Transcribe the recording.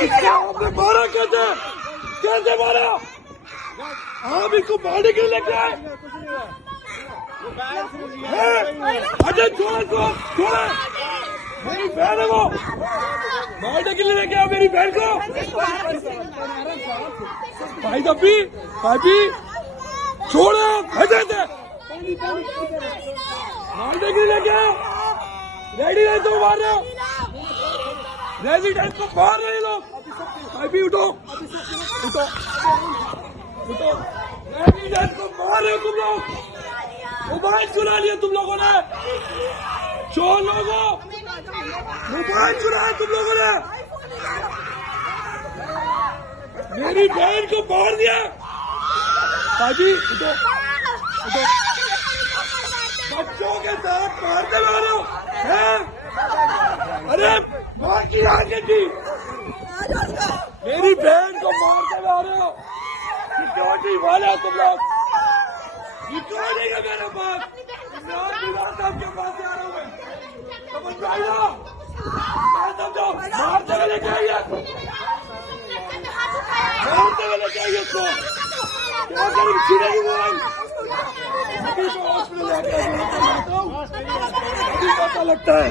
आपने मारा कैसे? कैसे मारा? आप इसको मारने के लिए लेके आए? अजय छोड़ा छोड़ा, मेरी बहन है वो, मारने के लिए लेके आया मेरी बहन को। भाई भाभी छोड़ो, हटे थे मारने के लिए लेके आया। रेडी नहीं तो मार रहे हो, रेजिडेंट को मार रहे लोग। भाई उठो उठो उठो, रेजिडेंट को मार रहे हो तुम लोग। मोबाइल चुरा लिया तुम लोगों ने, चोर लोगों, मोबाइल चुराया तुम लोगों ने, मेरी बहन को मार दिया। भाभी उठो उठो, बच्चों के साथ मारते मारो हैं? अरे माँ की आगे थी, मेरी बहन को मारते मारो। सिक्योरिटी वाले हो तुम लोग, सिक्योरिटी का मेरे पास, साहब के पास आ रहा हूँ मैं, समझ में आई ना? समझो, मारते हुए लेके आइए, मारते हुए लेके आइए उसको। क्या करें, छिड़ेगी मोबाइल, अभी तो हॉस्पिटल लेके अभी पता लगता है।